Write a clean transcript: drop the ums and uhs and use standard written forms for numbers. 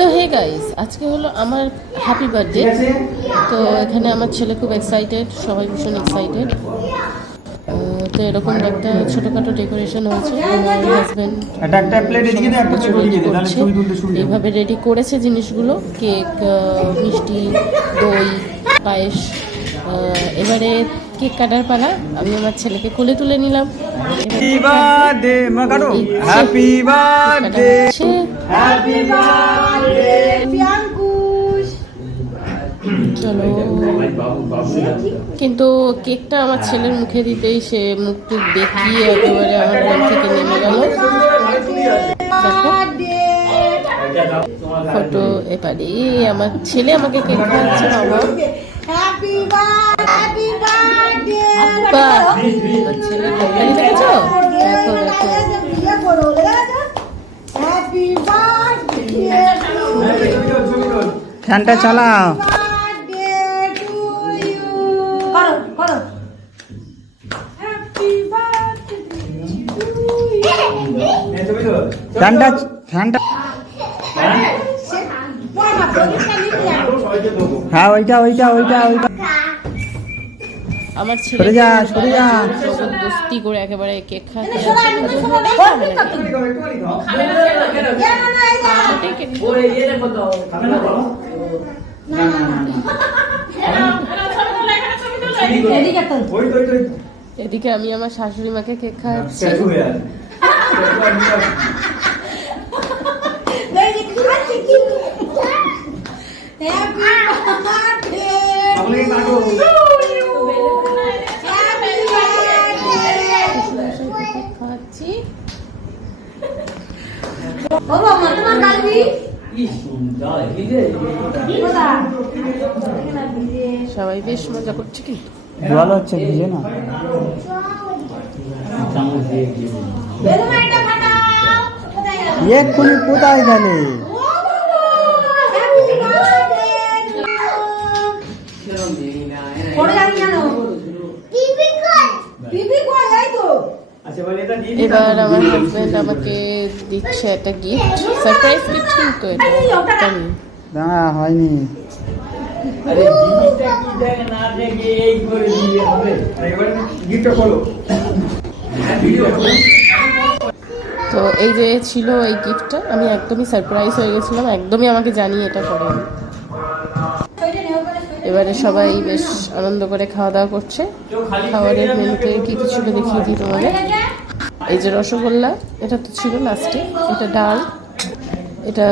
তো hey guys, আজকে হলো আমার হ্যাপি বার্থডে। তো এখানে আমার ছেলে খুব এক্সাইটেড, সবাই ভীষণ এক্সাইটেড। তো এরকম একটা ছোটখাটো ডেকোরেশন হয়েছে। আমার হাজবেন্ড এইভাবে রেডি করেছে জিনিসগুলো, কেক, মিষ্টি, দই, পায়েস। এবারে কেক কাটার পালা। আমি আমার ছেলেকে কোলে তুলে নিলাম। হ্যাপি বার্থডে মাকারো, happy birthday, happy birthday Piyankush. চলো, কিন্তু কেকটা আমার ছেলের মুখে দিতেই সে মুখটু দেখিয়ে একেবারে আমার মন থেকে নেমে গেল। ফটো এবারে আমার ছেলে আমাকে কেক খাওয়াচ্ছে। বাবা ছেলের হাততালি দেখেছো? দেখো দেখো, ফ্যানটা চালাও। ফ্যানটা ফ্যানটা হ্যাঁ, ওইটা ওইটা ওইটা ওইটা। আমার ছেলে জবরদস্তি করে একেবারে কেক খাওয়াতে এদিকে আমি আমার শাশুড়ি মাকে কেক খাওয়াচ্ছি। সবাই বেশ মজা করছে, কিন্তু ভালো হচ্ছে, বুঝে না। এক্ষুনি কোথায় গেলে? এবার আমার হাজবেন্ড আমাকে দিচ্ছে একটা গিফট, সারপ্রাইজ গিফট, কিন্তু এটা না হয়নি। তো এই যে ছিল এই গিফটটা, আমি একদমই সারপ্রাইজ হয়ে গেছিলাম, একদমই আমাকে জানিয়ে এটা করেনি। এবারে সবাই বেশ আনন্দ করে খাওয়া দাওয়া করছে। খাবারের মেনুতে কি কিছু দেখিয়ে দিই তোমাদের। এই যে রসগোল্লা, এটা তো ছিল লাস্টে। এটা ডাল, এটা